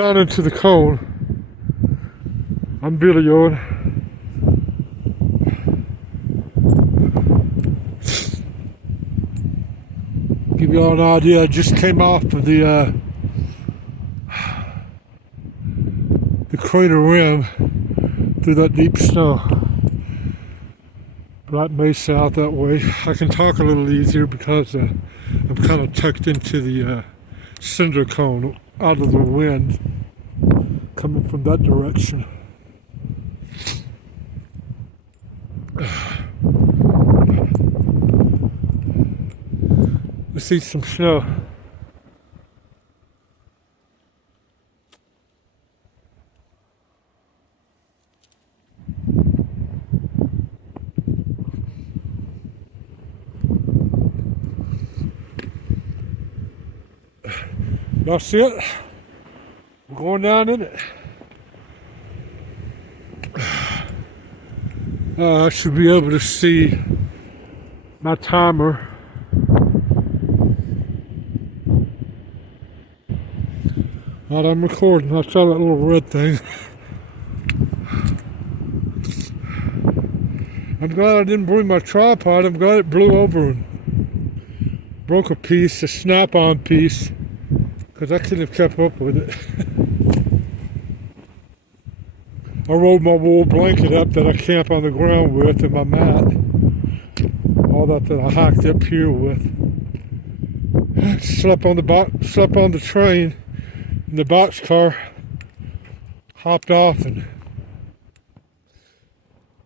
Down into the cone. I'm videoing. Give you all an idea. I just came off of the crater rim through that deep snow. Black Mesa out that way. I can talk a little easier because I'm kind of tucked into the cinder cone out of the wind coming from that direction. I see some snow. Y'all see it? We're going down in it. I should be able to see my timer. While I'm recording, I saw that little red thing. I'm glad I didn't bring my tripod. I'm glad it blew over and broke a piece, a snap-on piece, because I couldn't have kept up with it. I rolled my wool blanket up that I camp on the ground with and my mat. All that I hiked up here with. Slept on the train in the boxcar. Hopped off and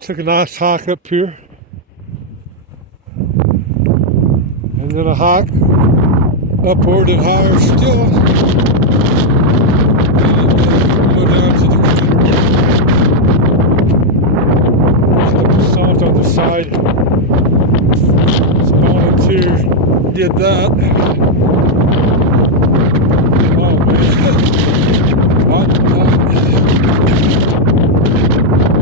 took a nice hike up here. And then a hike upward and higher still. And go down to the salt on the side. Some volunteers did that. Oh man.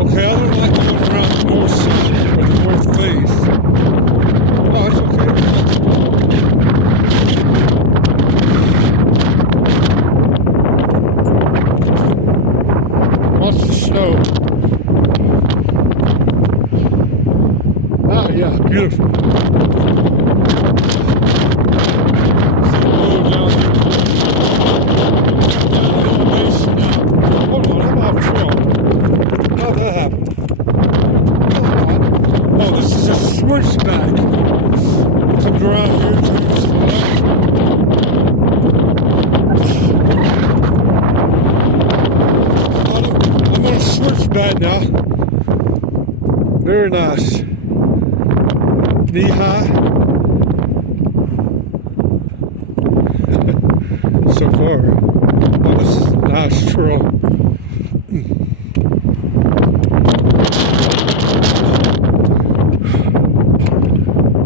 Okay, I don't like going around the north side or the north face. Oh, it's okay. Watch the snow. Ah, yeah, beautiful. Hold on, I'm off trail. How'd that happen? Oh, this is a switchback. Comes around here, turns to the left. I'm on a switchback now. Very nice. Knee high. So far. Oh, this is a nice trail.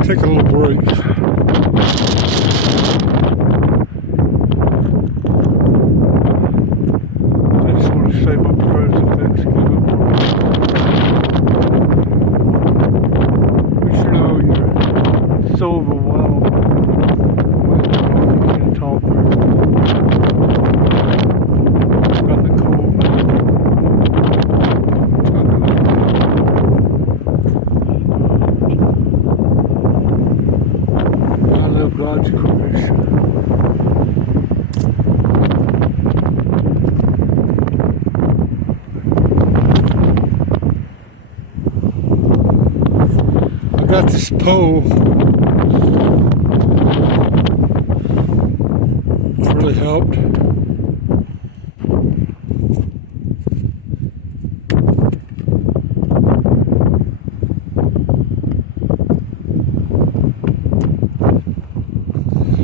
Take a little break. I just want to say my prayers of Thanksgiving. We should know you're so overwhelmed. You can't talk very well. Got the cold. I love God's creation. I got this pole. It's really helped.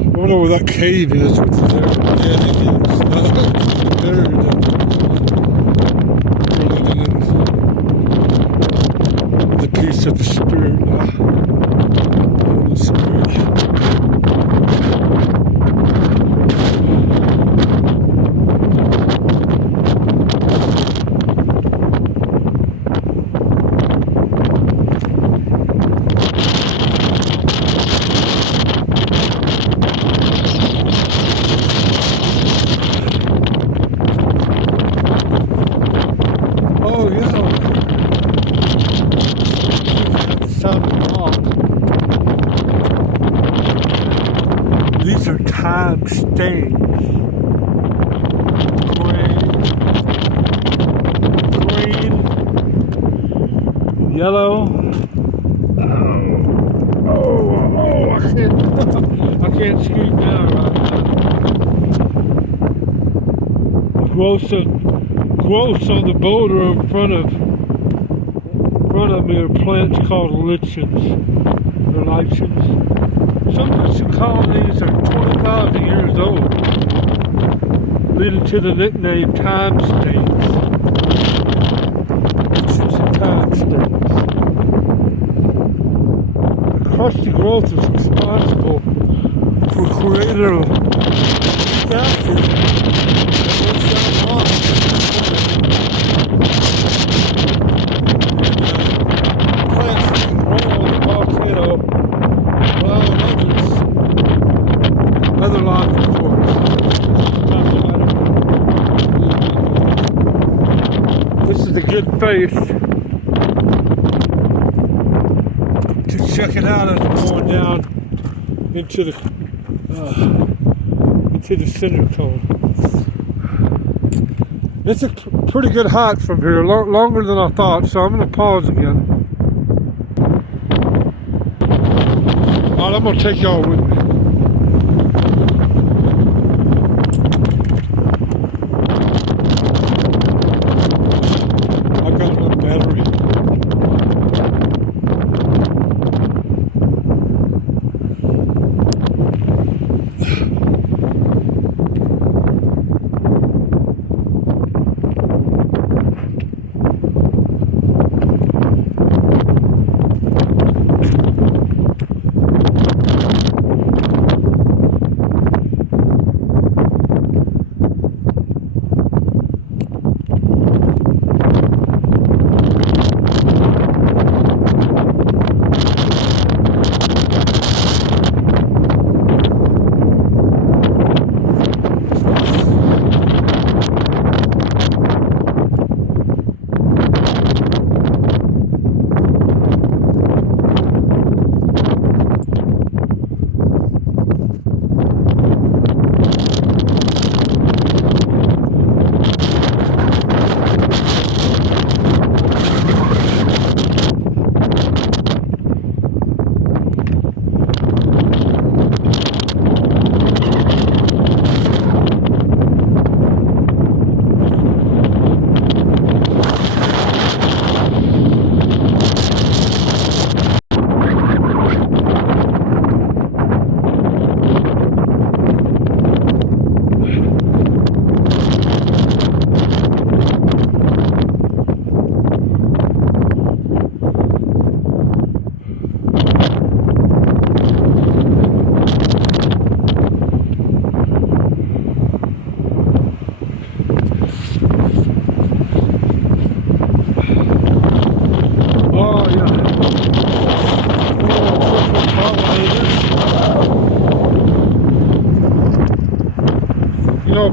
I wonder where that cave is with the dead Indians. Buried in the piece of the spirit. Holy Spirit. yellow. Oh, I can't scoot down right now. Growths on the boulder in front of me are plants called lichens. Or lichens. Some of the colonies are 20,000 years old, leading to the nickname time states. Lichens and time states. The crusty growth is responsible for creating gases. Plants can grow on the volcano, allowing other life forms. This is a good face to check it out as it's going down into the cinder cone. It's a pretty good hike from here, longer than I thought, so I'm going to pause again. Alright, I'm going to take y'all with me. I've got enough battery.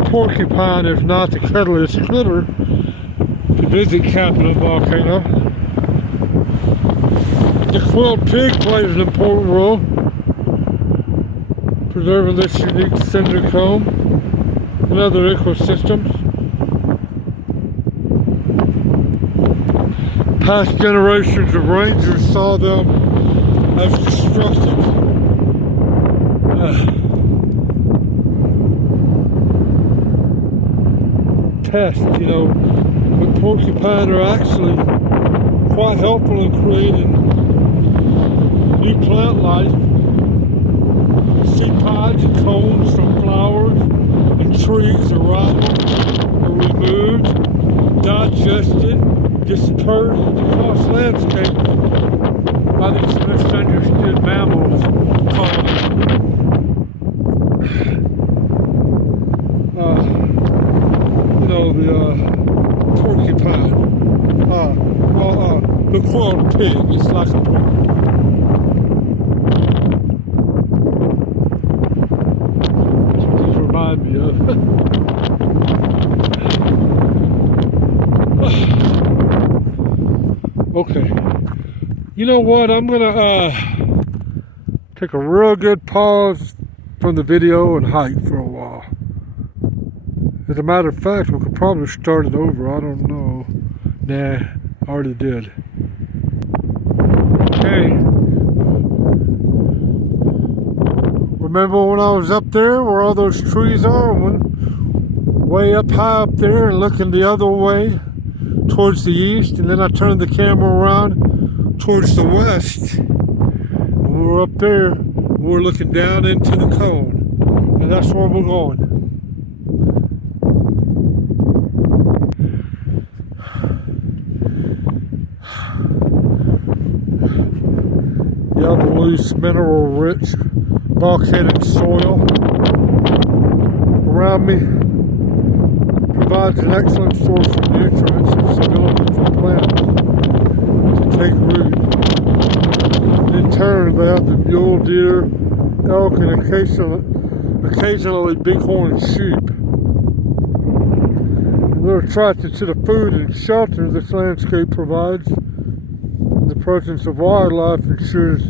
Porcupine is not the cuddliest critter to visit Capulin Volcano. The quilled pig plays an important role preserving this unique cinder cone and other ecosystems. Past generations of rangers saw them as destructive. You know, but porcupine are actually quite helpful in creating new plant life. Seed pods and cones from flowers and trees are ripened, are removed, digested, dispersed across landscapes by these misunderstood mammals called the porcupine. The quilled pig is like a porcupine. That's what these remind me of. Okay. You know what? I'm gonna take a real good pause from the video and hike for a while. As a matter of fact, we could probably start it over. I don't know. Nah, I already did. Okay. Remember when I was up there where all those trees are? I went way up high up there and looking the other way towards the east, and then I turned the camera around towards the west. And we were up there, we were looking down into the cone, and that's where we're going. Yeah, the loose mineral-rich volcanic soil around me provides an excellent source of nutrients and stability for plants to take root. And in turn, they have the mule deer, elk, and occasionally bighorn sheep. And they're attracted to the food and shelter this landscape provides. And the presence of wildlife ensures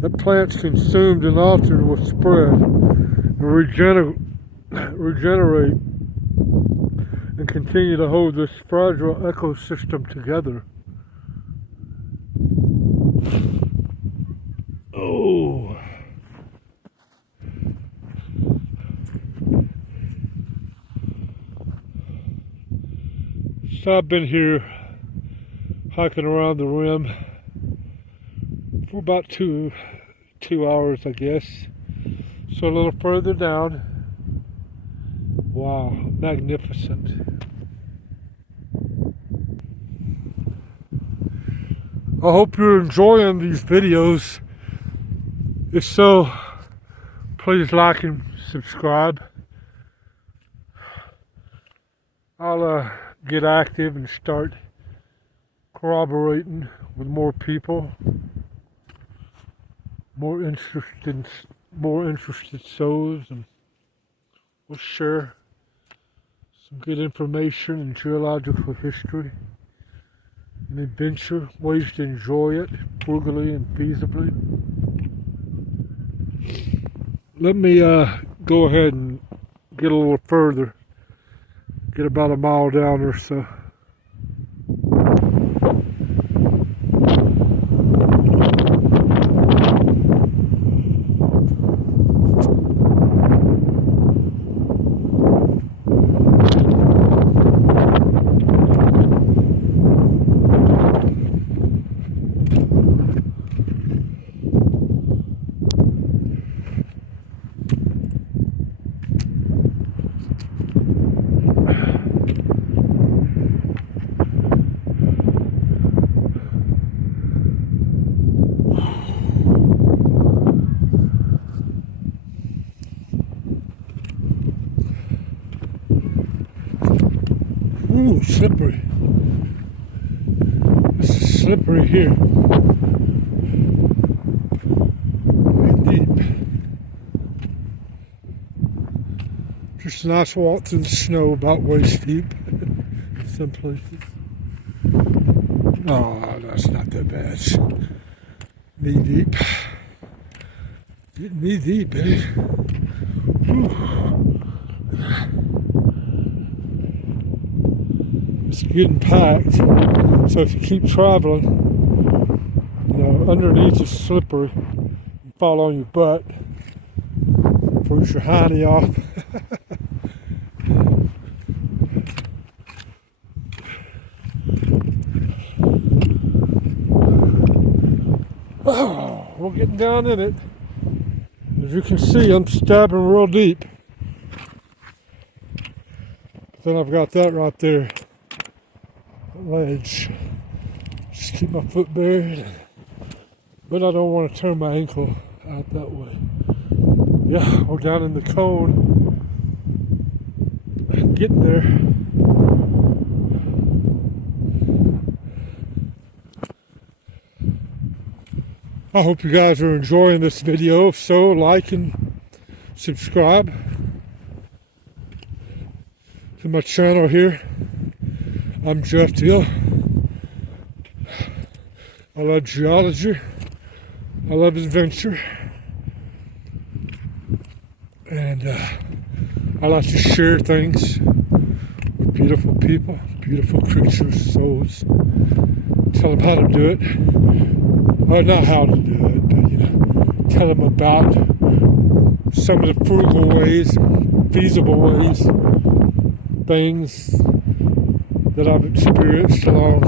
that plants consumed and altered will spread and regenerate and continue to hold this fragile ecosystem together. Oh. So I've been here hiking around the rim for about two hours, I guess. So a little further down. Wow, magnificent. I hope you're enjoying these videos. If so, please like and subscribe. I'll get active and start corroborating with more people, more interested souls, and we'll share some good information in geological history and adventure, ways to enjoy it frugally and feasibly. Let me go ahead and get a little further, get about a mile down or so. Ooh, slippery. This is slippery here. Very deep. Just a nice walk through the snow, about waist deep in some places. Oh, that's not that bad. Knee deep. Getting knee deep, eh? Ooh. It's getting packed, so if you keep traveling, you know, underneath is slippery. You fall on your butt, freeze your hiney off. Oh, we're getting down in it. As you can see, I'm stabbing real deep. But then I've got that right there. Ledge. Just keep my foot buried, but I don't want to turn my ankle out that way. Yeah, we're down in the cone, getting there. I hope you guys are enjoying this video. If so, like and subscribe to my channel here. I'm Jeff Deal. I love geology. I love adventure. And I like to share things with beautiful people, beautiful creatures, souls. Tell them how to do it. or not how to do it, but tell them about some of the frugal ways, feasible ways, things that I've experienced along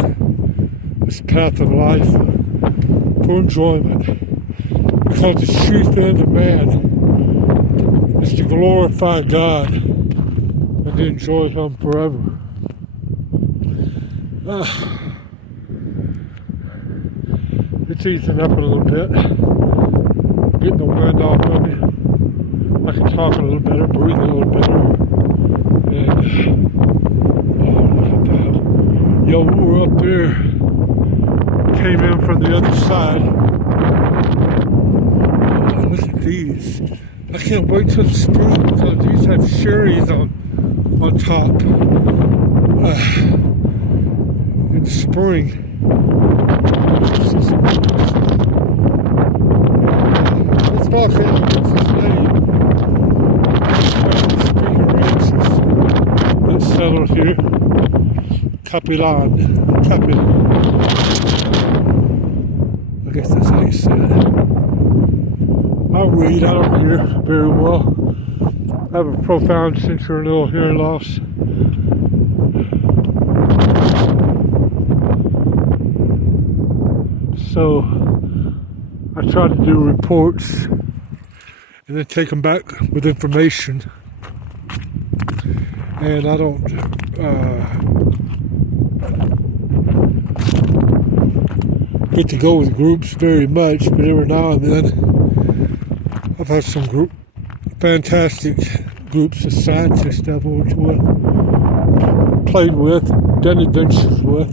this path of life for enjoyment. Because the chief end of man is to glorify God and to enjoy Him forever. It's easing up a little bit, getting the wind off of me. I can talk a little better, breathe a little better. And, look at that. Yo, we were up there, came in from the other side. Oh, look at these. I can't wait till the spring because these have cherries on top. In spring. This volcano gets its name. Speaker ranches that settled here. Capulin. I guess that's how you say it. I'll read. I don't hear very well. I have a profound sensorineural hearing loss. So I try to do reports and then take them back with information. And I don't get to go with groups very much, but every now and then I've had some fantastic groups of scientists I've worked with, played with, done adventures with.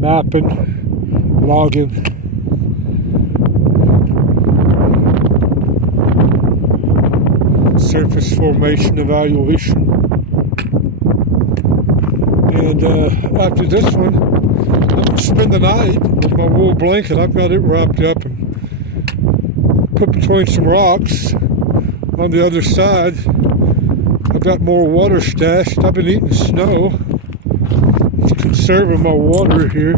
Mapping, logging, surface formation evaluation. And after this one, I'm going to spend the night with my wool blanket. I've got it wrapped up and put between some rocks on the other side. I've got more water stashed. I've been eating snow. Conserving my water here.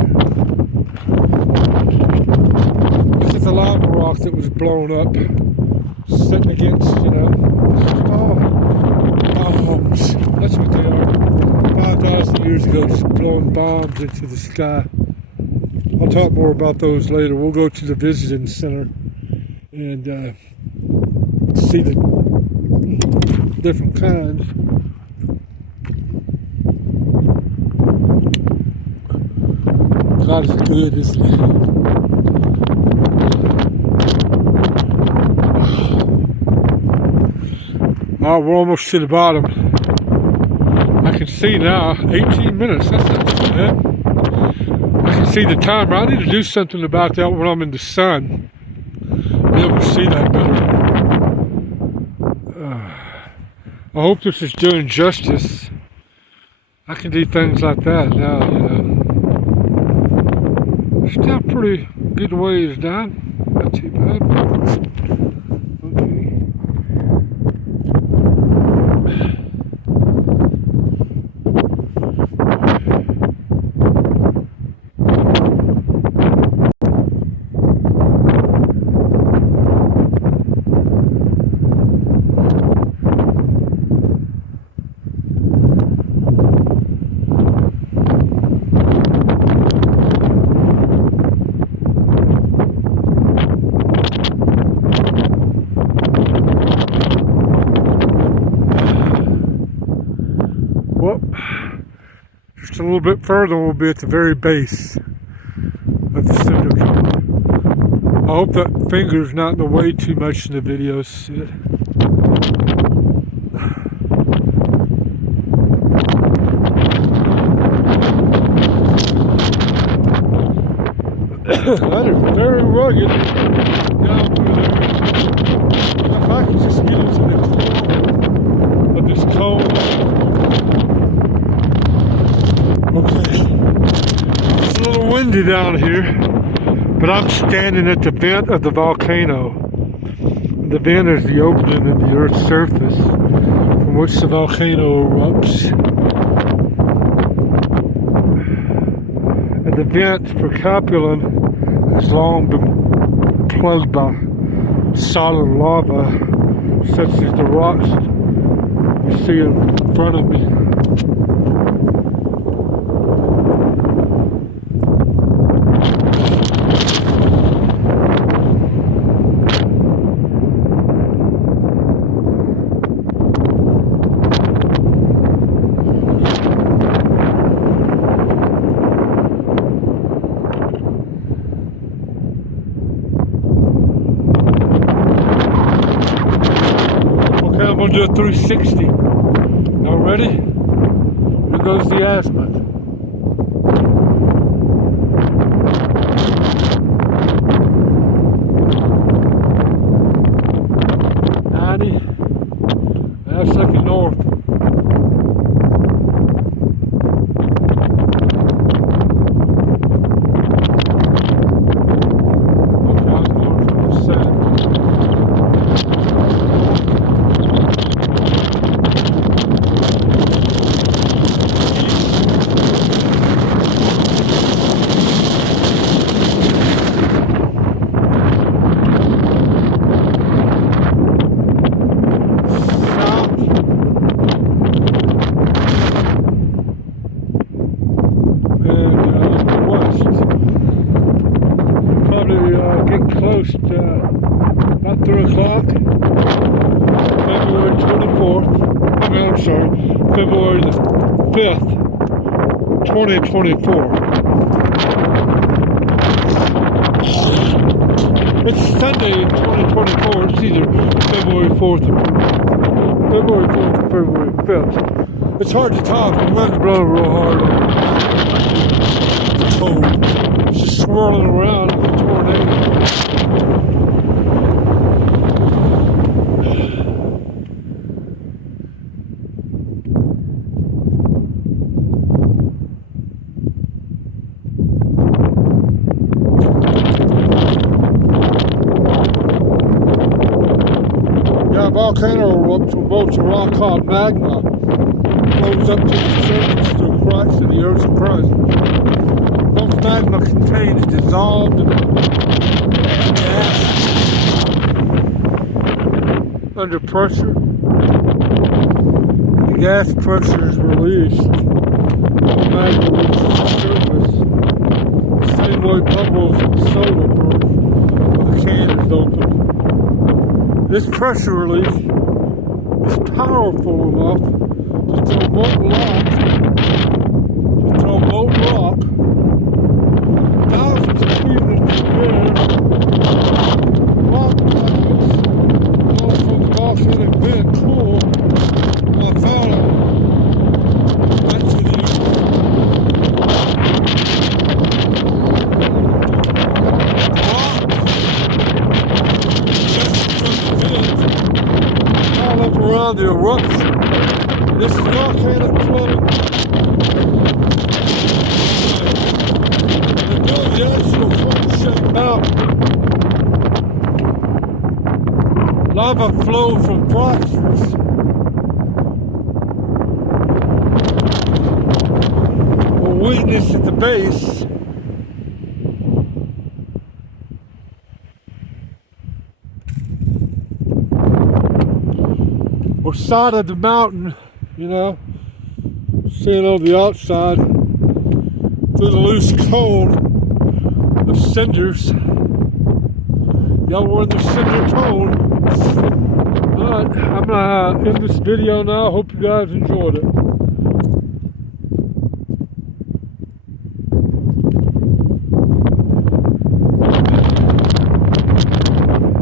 This is a lava rock that was blown up, sitting against, all bombs. That's what they are. 5,000 years ago, just blowing bombs into the sky. I'll talk more about those later. We'll go to the visiting center and see the different kinds. God is good, isn't He? Oh, we're almost to the bottom. I can see now, 18 minutes, that's not too bad. I can see the timer. I need to do something about that when I'm in the sun. Be able to see that better. I hope this is doing justice. I can do things like that now, Still pretty good ways down. Not too bad. Just a little bit further, we'll be at the very base of the cinder cone. I hope that finger's not in the way too much in the video. See it? That is very rugged down through there. If I could just get into the core of this cone. Okay, it's a little windy down here, but I'm standing at the vent of the volcano. The vent is the opening in the Earth's surface from which the volcano erupts. And the vent for Capulin has long been plugged by solid lava, such as the rocks you see in front of me. I'm going to do a 360. Y'all ready? Here goes the azimuth. That's looking north. Okay, I'm going from the side. Getting close to about 3 o'clock, February 24th, I'm sorry, February the 5th, 2024. It's Sunday in 2024, it's either February 4th or February 5th. It's hard to talk, the wind's blowing real hard on me. It's cold. It's just swirling around like a tornado. Yeah, volcano erupts when molten rock called magma flows up to the surface through cracks in the Earth's crust. Most magma contains dissolved gas under pressure. The gas pressure is released. The magma reaches the surface. The same way bubbles in soda burst when the can is opened. This pressure release is powerful enough to throw molten rock thousands of feet into the air. Rock magnets flow from the volcanic vent cool while falling right to the earth. Up around the eruption. This is volcanic flooding. And build the actual cone-shaped mountain. Lava flow from fractures. Or weakness at the base. Or side of the mountain, you know, seeing on the outside through the loose cone of cinders. Y'all were in the cinder cone. Alright, I'm gonna end this video now. Hope you guys enjoyed it.